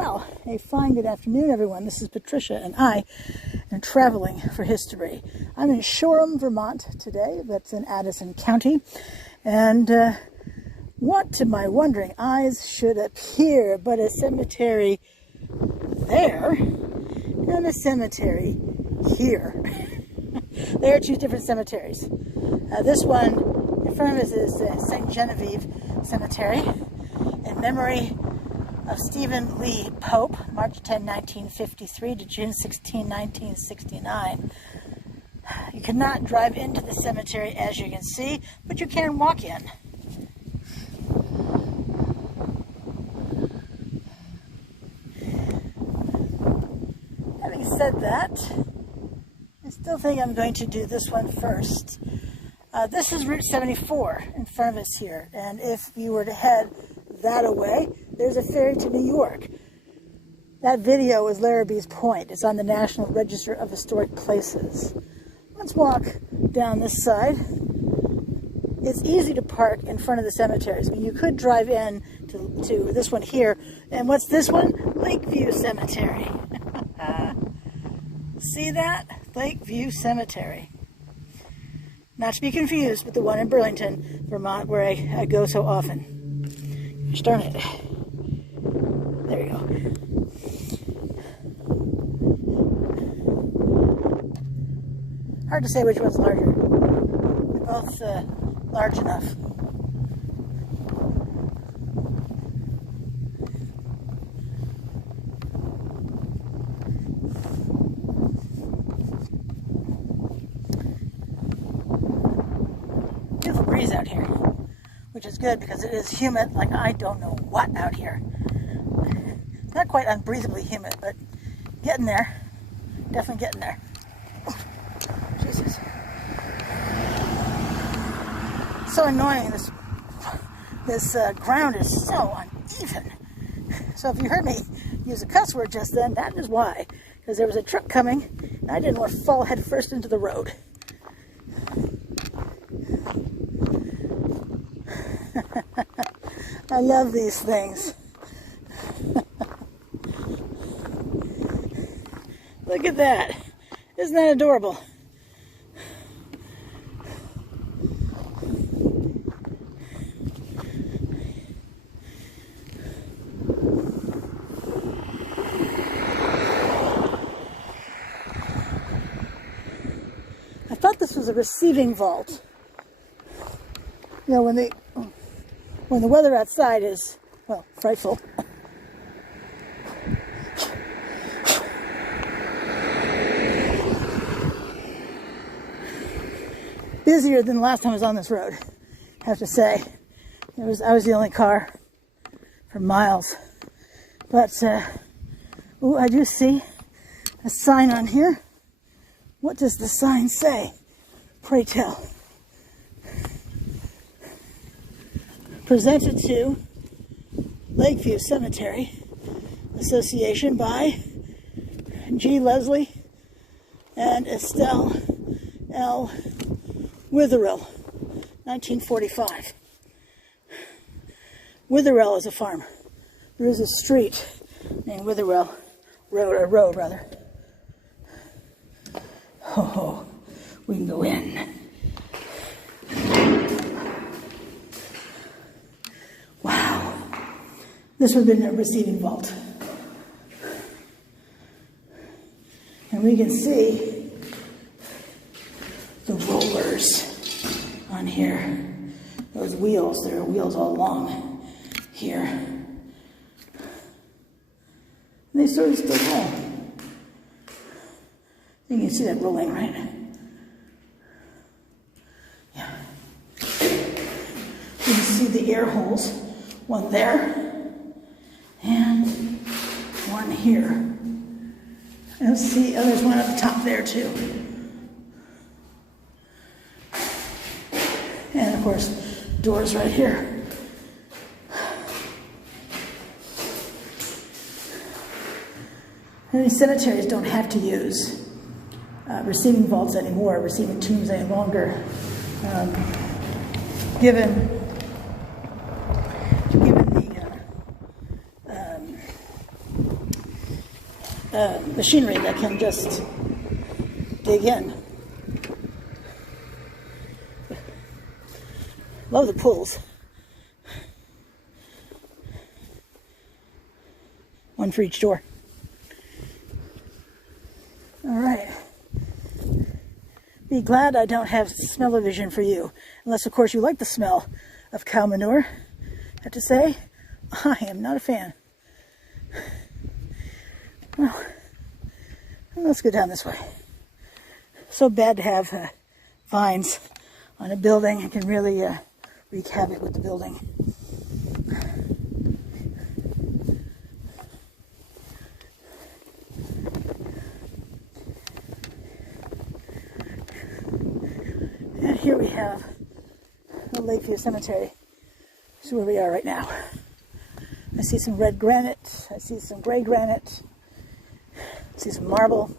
Well, a fine good afternoon, everyone. This is Patricia, and I am traveling for history. I'm in Shoreham, Vermont today. That's in Addison County. And what to my wondering eyes should appear but a cemetery there and a cemetery here. There are two different cemeteries. This one in front of us is St. Genevieve Cemetery in memory of Stephen Lee Pope, March 10, 1953 to June 16, 1969. You cannot drive into the cemetery, as you can see, but you can walk in. Having said that, I still think I'm going to do this one first. This is Route 74 in front of us here, and if you were to head that away, there's a ferry to New York. That video is Larrabee's Point. It's on the National Register of Historic Places. Let's walk down this side. It's easy to park in front of the cemeteries. I mean, you could drive in to this one here. And what's this one? Lakeview Cemetery. See that? Lakeview Cemetery. Not to be confused with the one in Burlington, Vermont, where I go so often. Gosh darn it. There you go. Hard to say which one's larger. They're both large enough. Beautiful breeze out here, which is good because it is humid like I don't know what out here. Not quite unbreathably humid, but getting there. Definitely getting there. Oh, Jesus. So annoying. This ground is so uneven. So if you heard me use a cuss word just then, that is why. Because there was a truck coming, and I didn't want to fall head first into the road. I love these things. Look at that. Isn't that adorable? I thought this was a receiving vault. You know, when the weather outside is, well, frightful. Busier than the last time I was on this road, I have to say. I was the only car for miles. But, ooh, I do see a sign on here. What does the sign say? Pray tell. Presented to Lakeview Cemetery Association by G. Leslie and Estelle L. Witherell, 1945. Witherell is a farm. There is a street named Witherell road rather. Oh, we can go in. Wow. This would have been a receiving vault. And we can see the rollers on here. Those wheels, there are wheels all along here. And they sort of still roll. You can see that rolling, right? Yeah. You can see the air holes. One there and one here. And see, oh, there's one at the top there too. And of course, doors right here. And these cemeteries don't have to use receiving vaults anymore, receiving tombs any longer. Given the machinery that can just dig in. Love the pools. One for each door. All right. Be glad I don't have smell-o-vision for you. Unless, of course, you like the smell of cow manure. I have to say, I am not a fan. Well, let's go down this way. So bad to have vines on a building. It can really wreak havoc with the building. And here we have the Lakeview Cemetery. This is where we are right now. I see some red granite. I see some gray granite. I see some marble.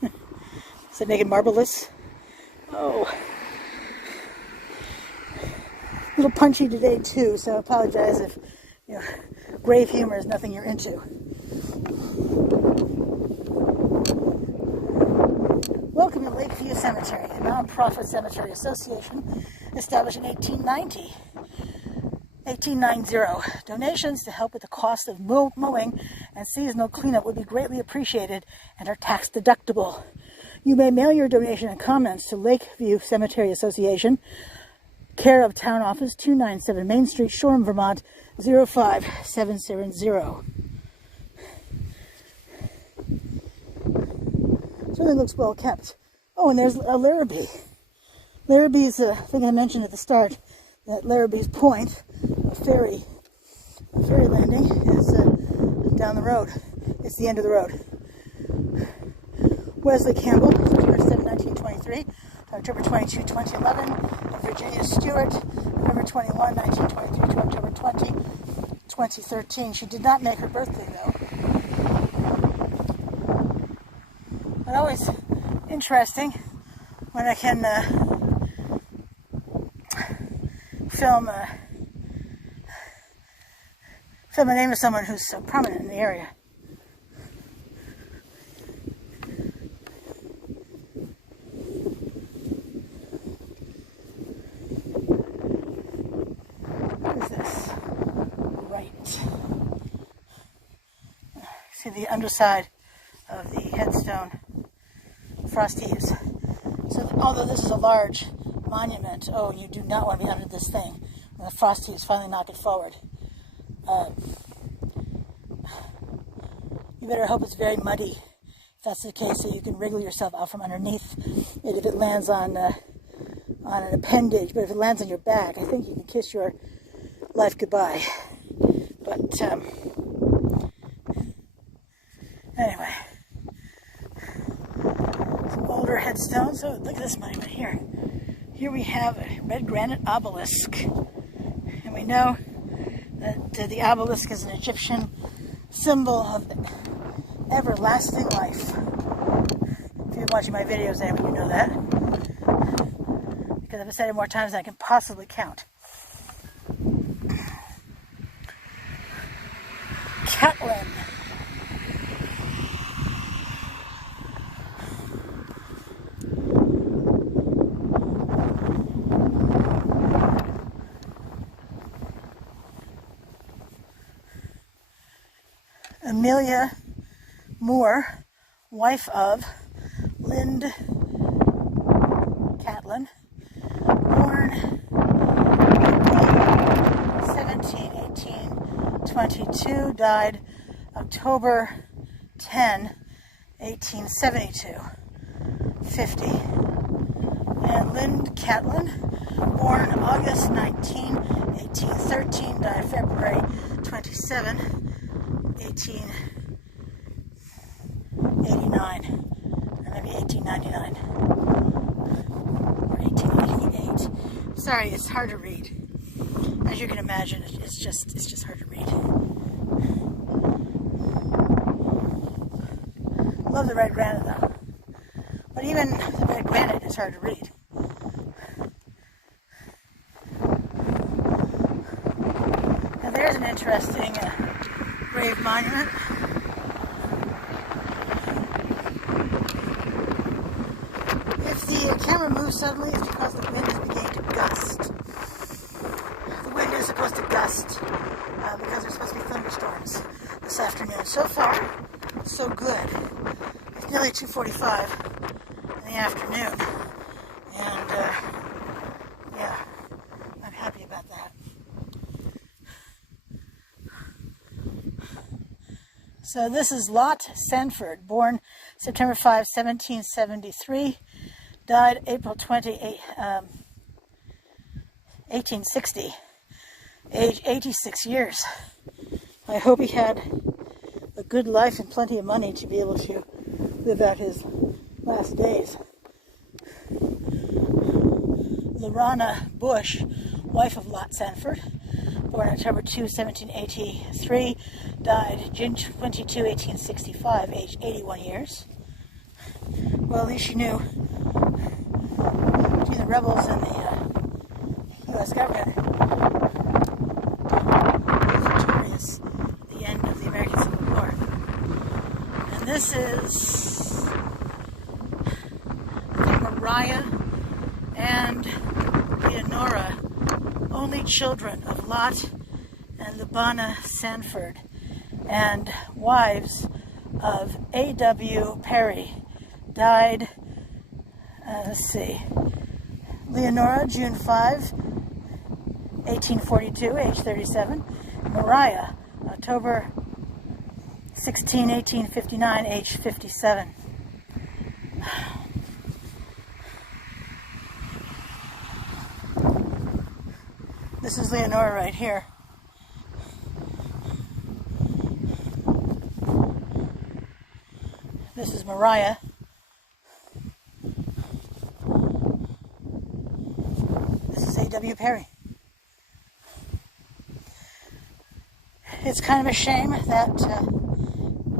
Does that make it marbleless? Oh. A little punchy today too, so I apologize if grave humor is nothing you're into. Welcome to Lakeview Cemetery, a non-profit cemetery association established in 1890. Donations to help with the cost of mowing and seasonal cleanup would be greatly appreciated and are tax deductible. You may mail your donation and comments to Lakeview Cemetery Association, care of Town Office, 297 Main Street, Shoreham, Vermont, 05770. Certainly looks well kept. Oh, and there's a Larrabee. Larrabee's, I think I mentioned at the start, that Larrabee's Point, a ferry landing, is down the road. It's the end of the road. Wesley Campbell, September 7, 1923, October 22, 2011, and Virginia Stewart, November 21, 1923 to October 20, 2013. She did not make her birthday, though. But always interesting when I can film the name of someone who's so prominent in the area. See the underside of the headstone, frost heaves. So although this is a large monument, oh, you do not want to be under this thing when the frost heaves finally knock it forward. You better hope it's very muddy, if that's the case, so you can wriggle yourself out from underneath it if it lands on an appendage. But if it lands on your back, I think you can kiss your life goodbye. But anyway, some older headstones. So look at this monument here. Here we have a red granite obelisk. And we know that the obelisk is an Egyptian symbol of everlasting life. If you're watching my videos, then you know that. Because I've said it more times than I can possibly count. Catlin. Amelia Moore, wife of Lind Catlin, born 1822, died October 10, 1872, 50. And Lind Catlin, born August 19, 1813, died February 27, 1889, or maybe 1899, or 1888. Sorry, it's hard to read. As you can imagine, it's just hard to read. Love the red granite though, but even the red granite is hard to read. Now there's an interesting grave monument. ever move suddenly is because the wind is beginning to gust. The wind is supposed to gust because there's supposed to be thunderstorms this afternoon. So far, so good. It's nearly 2:45 in the afternoon, and yeah, I'm happy about that. So this is Lot Sanford, born September 5, 1773, died April 28, 1860, age 86 years. I hope he had a good life and plenty of money to be able to live out his last days. Lorana Bush, wife of Lot Sanford, born October 2, 1783, died June 22, 1865, age 81 years. Well, at least she knew between the rebels and the U.S. government, they were victorious at the end of the American Civil War. And this is, I think, Mariah and Leonora, only children of Lot and Lubana Sanford, and wives of A.W. Perry, died, let's see, Leonora, June 5, 1842, age 37, Mariah, October 16, 1859, age 57. This is Leonora right here. This is Mariah. This is A.W. Perry. It's kind of a shame that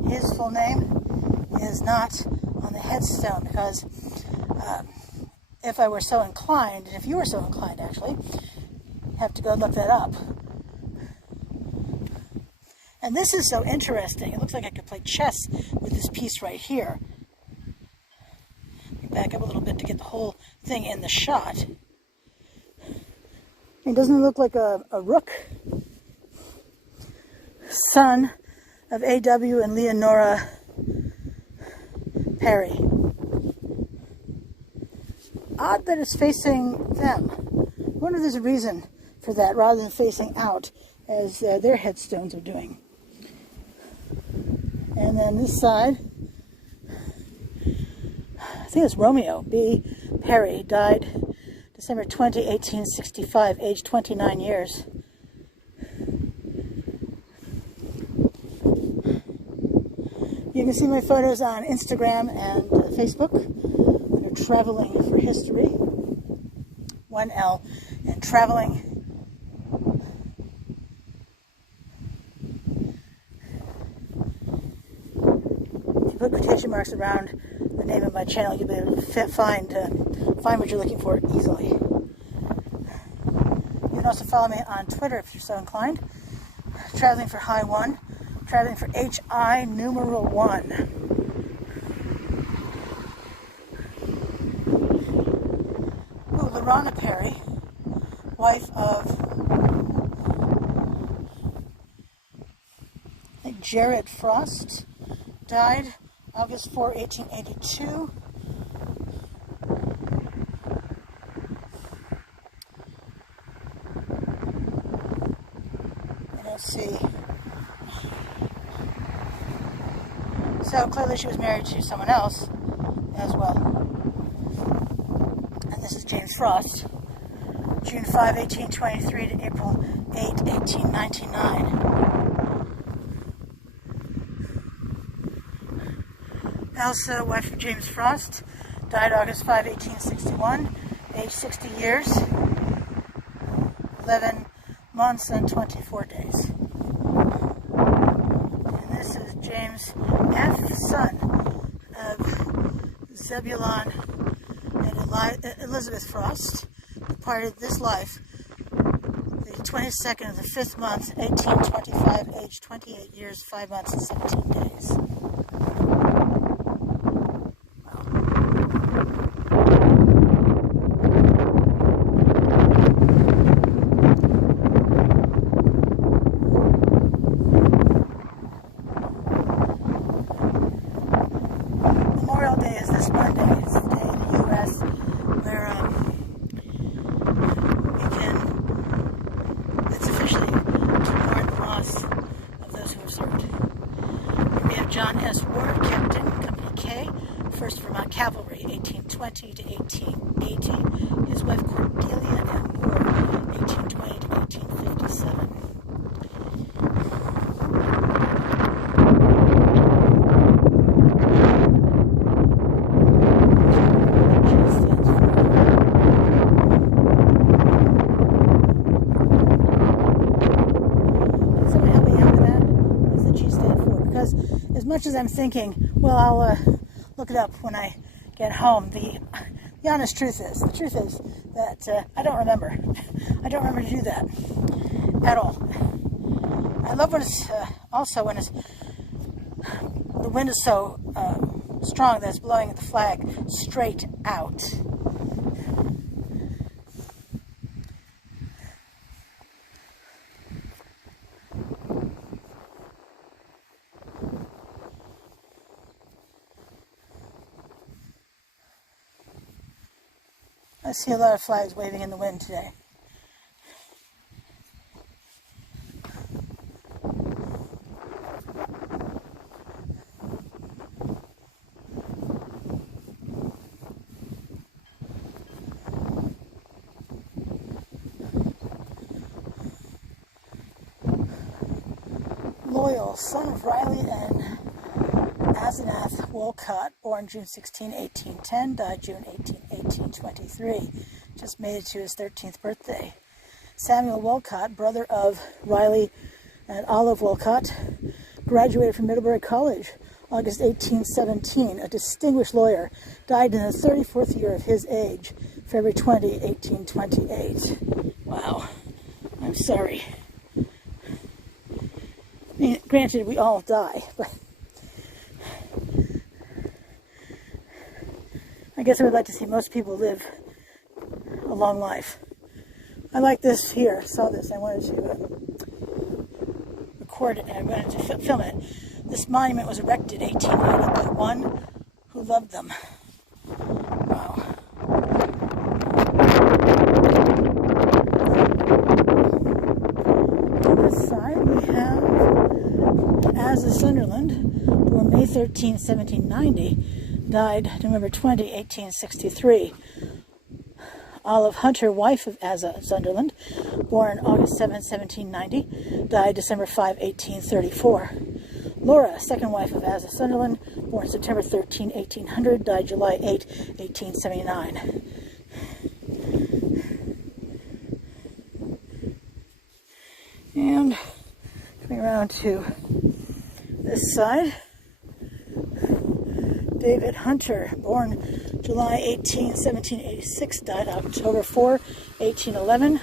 his full name is not on the headstone, because if I were so inclined, and if you were so inclined actually, have to go look that up. And this is so interesting. It looks like I could play chess with this piece right here. Back up a little bit to get the whole thing in the shot. And doesn't it look like a rook? Son of A.W. and Leonora Perry. Odd that it's facing them. I wonder if there's a reason for that, rather than facing out as their headstones are doing. And then this side, I think it's Romeo B. Perry, died December 20, 1865, age 29 years. You can see my photos on Instagram and Facebook under Traveling for History, 1L, and Traveling. Put quotation marks around the name of my channel, you'll be able to find what you're looking for easily. You can also follow me on Twitter if you're so inclined. Traveling for High 1, traveling for HI numeral 1. Ooh, Lorana Perry, wife of I think Jared Frost, died August 4, 1882. And let's see. So clearly she was married to someone else as well. And this is James Frost, June 5, 1823 to April 8, 1899. Elsa, wife of James Frost, died August 5, 1861, age 60 years, 11 months and 24 days. And this is James F., son of Zebulon and Elizabeth Frost, departed this life the 22nd of the 5th month, 1825, age 28 years, 5 months and 17 days. served. We have John S. Ward, Captain, Company K, 1st Vermont Cavalry, 1820 to 1880. His wife Cordelia M. Moore, 1820 to 1857. As much as I'm thinking, well, I'll look it up when I get home, the honest truth is that I don't remember. I don't remember to do that at all. I love when it's also when the wind is so strong that it's blowing the flag straight out. I see a lot of flags waving in the wind today. Loyal, son of Riley and Asenath Wolcott, born June 16, 1810, died June 18, 1823. Just made it to his 13th birthday. Samuel Wolcott, brother of Riley and Olive Wolcott, graduated from Middlebury College, August 1817, a distinguished lawyer, died in the 34th year of his age, February 20, 1828. Wow, I'm sorry. I mean, granted, we all die, but I guess I would like to see most people live a long life. I like this here. Saw this. I wanted to record it. And I wanted to film it. This monument was erected in 1880 by one who loved them. Wow. On this side we have Asa Sunderland, born May 13, 1790. Died November 20, 1863. Olive Hunter, wife of Asa Sunderland, born August 7, 1790, died December 5, 1834. Laura, second wife of Asa Sunderland, born September 13, 1800, died July 8, 1879. And coming around to this side, David Hunter, born July 18, 1786, died October 4, 1811.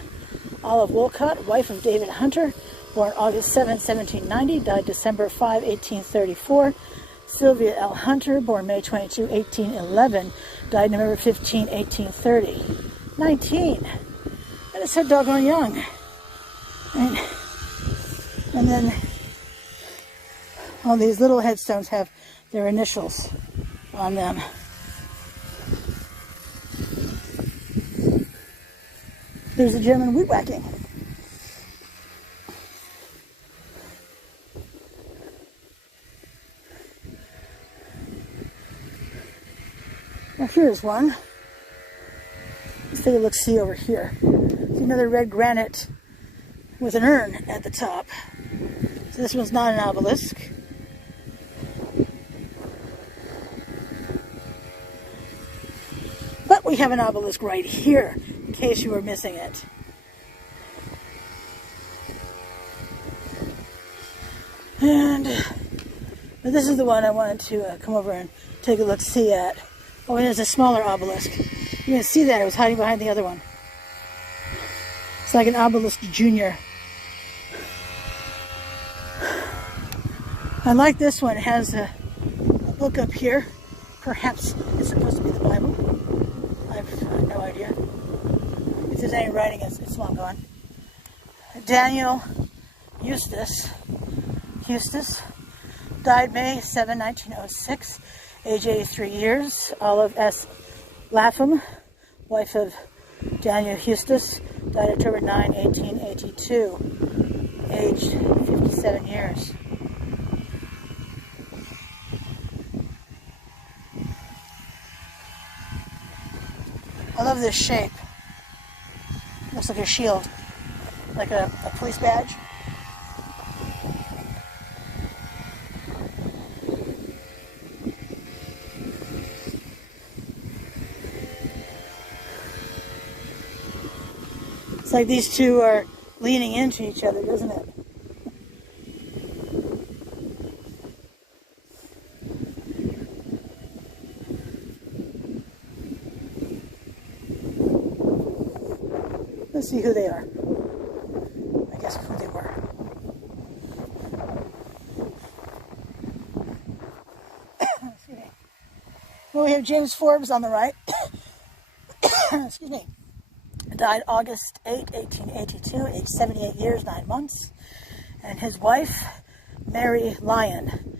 Olive Wolcott, wife of David Hunter, born August 7, 1790, died December 5, 1834. Sylvia L. Hunter, born May 22, 1811, died November 15, 1830. 19. That is so doggone young. And then all these little headstones have their initials on them. There's a German weed whacking. Now here's one. Let's take a look-see over here. See another red granite with an urn at the top. So this one's not an obelisk. But we have an obelisk right here, in case you were missing it. But this is the one I wanted to come over and take a look-see at. Oh, and there's a smaller obelisk. You can see that it was hiding behind the other one. It's like an obelisk junior. I like this one. It has a book up here. Perhaps it's supposed to be the Bible. I have no idea. If there's any writing, it's long gone. Daniel Eustace died May 7, 1906, age 83 years. Olive S. Lapham, wife of Daniel Eustace, died October 9, 1882, aged 57 years. I love this shape. Looks like a shield, like a police badge. It's like these two are leaning into each other, doesn't it? Let's see who they are. I guess who they were. Excuse me. Well, we have James Forbes on the right. Excuse me. Died August 8, 1882, age 78 years, 9 months. And his wife, Mary Lyon,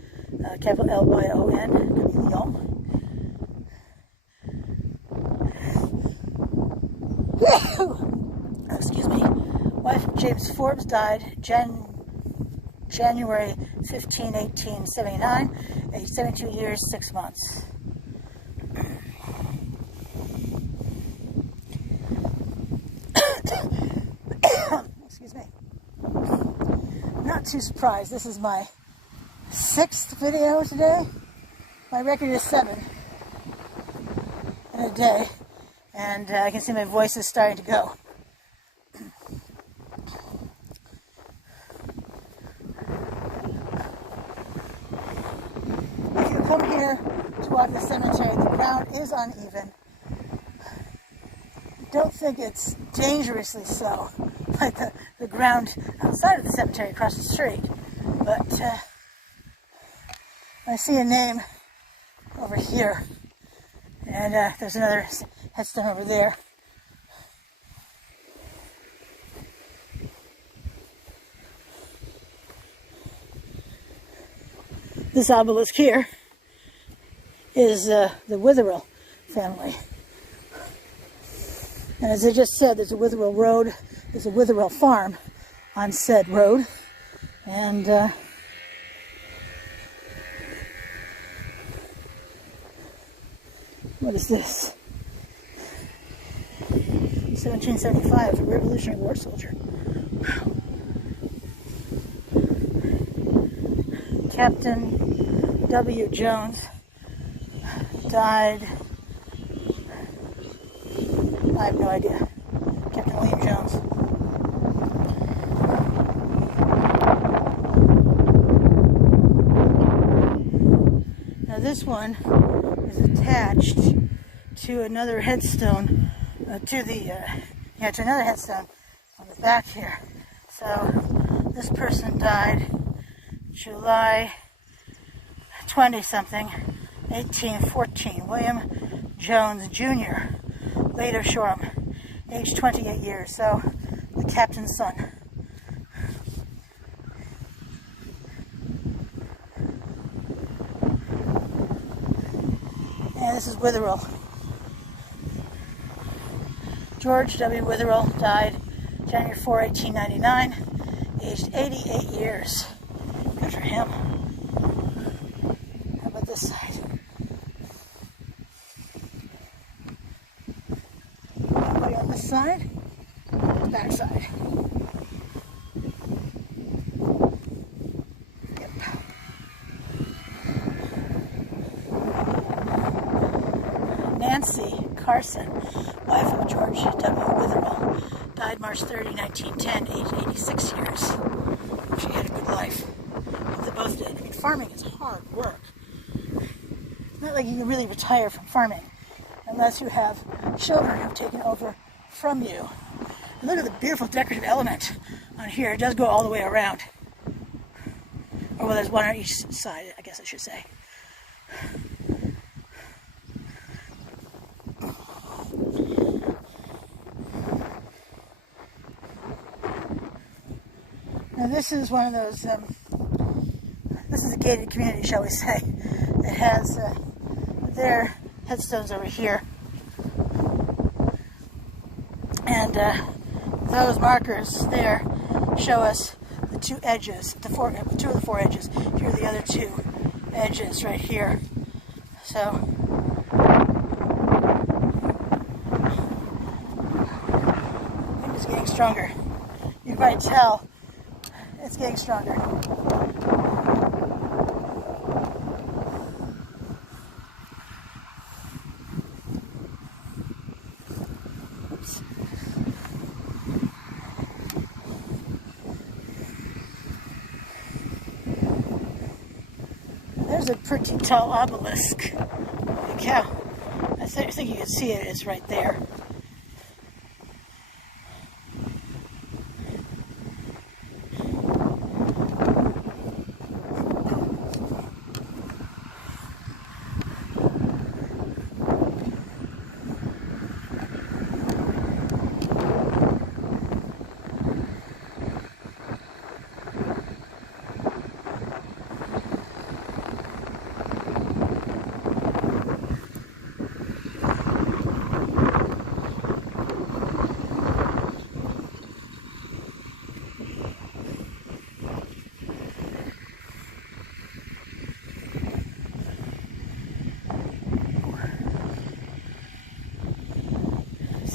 capital Lyon, could be Lyon. Excuse me. Wife James Forbes died January 15, 1879, age 72 years, 6 months. Excuse me. Not too surprised. This is my 6th video today. My record is 7 in a day, and I can see my voice is starting to go. If you come here to walk the cemetery, the ground is uneven. Don't think it's dangerously so, like the ground outside of the cemetery across the street. But I see a name over here, and there's another headstone over there. This obelisk here is the Witherell family. And as I just said, there's a Witherell road, there's a Witherell farm on said road. And what is this? 1775, a Revolutionary War soldier. Wow. Captain W. Jones died, I have no idea. Captain William Jones. Now this one is attached to another headstone, to another headstone on the back here. So this person died July 20-something, 1814. William Jones Jr., later Shoreham, age 28 years. So the captain's son. And this is Witherell. George W. Witherell died January 4, 1899, aged 88 years. Good for him. How about this side? Anybody on this side? The back side. Yep. Nancy Carson, wife of George W. Witherell, died March 30, 1910, aged 86 years. She had a good life. They both did. I mean, farming is hard work. It's not like you can really retire from farming unless you have children who've taken over from you. And look at the beautiful decorative element on here. It does go all the way around. Or well, there's one on each side, I guess I should say. Now this is one of those, this is a gated community, shall we say. It has their headstones over here. And those markers there show us the two edges, two of the four edges. Here are the other two edges right here. So stronger. You can probably tell it's getting stronger. Oops. There's a pretty tall obelisk. Holy cow. I think you can see it. It's right there.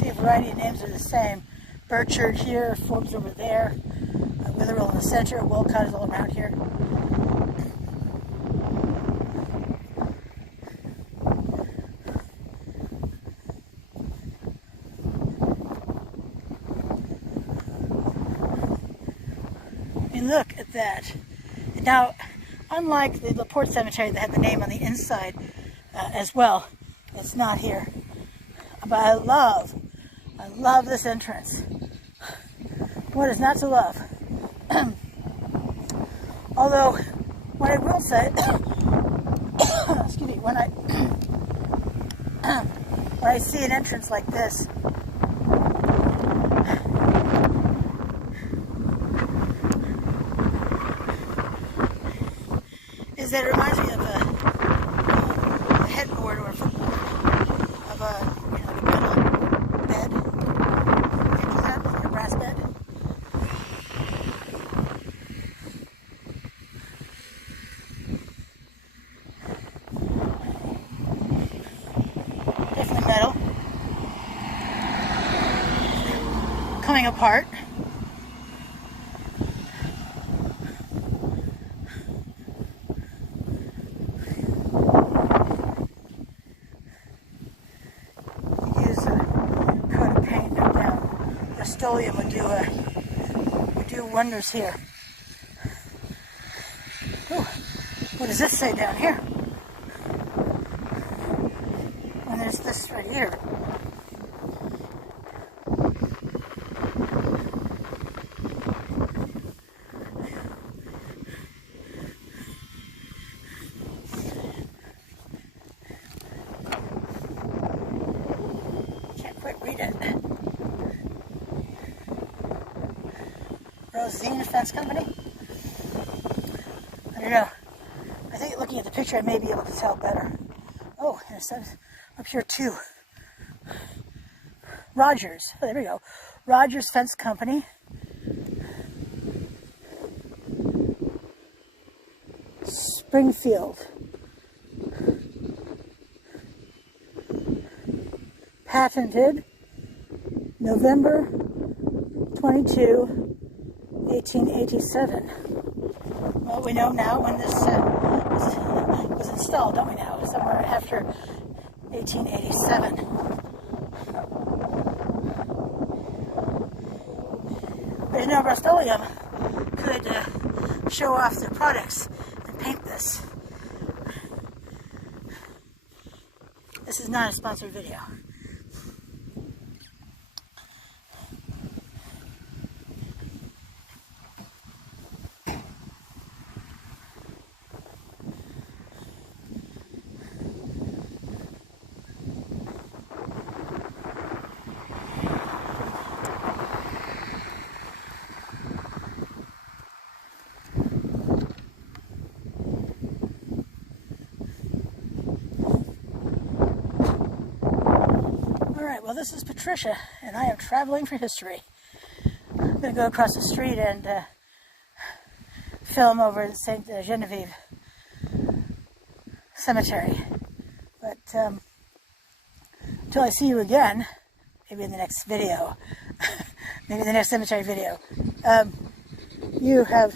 A variety of names are the same. Burchard here, Forbes over there, Witherell in the center, Wolcott is all around here. I mean, look at that. Now, unlike the Laporte Cemetery that had the name on the inside as well, it's not here. But I love this entrance. What is not to love? Although, what I will say, excuse me, when I see an entrance like this, is that it reminds me of a headboard or of a metal coming apart. Use a coat of paint, no doubt. Rust-Oleum would do wonders here. Ooh, what does this say down here? There's this right here. Can't quite read it. Rosine Fence Company? I don't know. I think looking at the picture I may be able to tell better. Oh, and it says up here too. Rogers. Oh, there we go. Rogers Fence Company. Springfield. Patented November 22, 1887. Well, we know now when this was installed, don't we now? Somewhere after 1887. But you know, Rust-Oleum could show off their products and paint this. This is not a sponsored video. Alright, well this is Patricia, and I am traveling for history. I'm going to go across the street and film over at St. Genevieve Cemetery. But until I see you again, maybe in the next video, maybe the next cemetery video. You have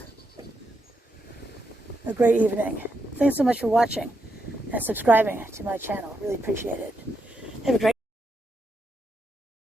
a great evening. Thanks so much for watching and subscribing to my channel. Really appreciate it. Have a great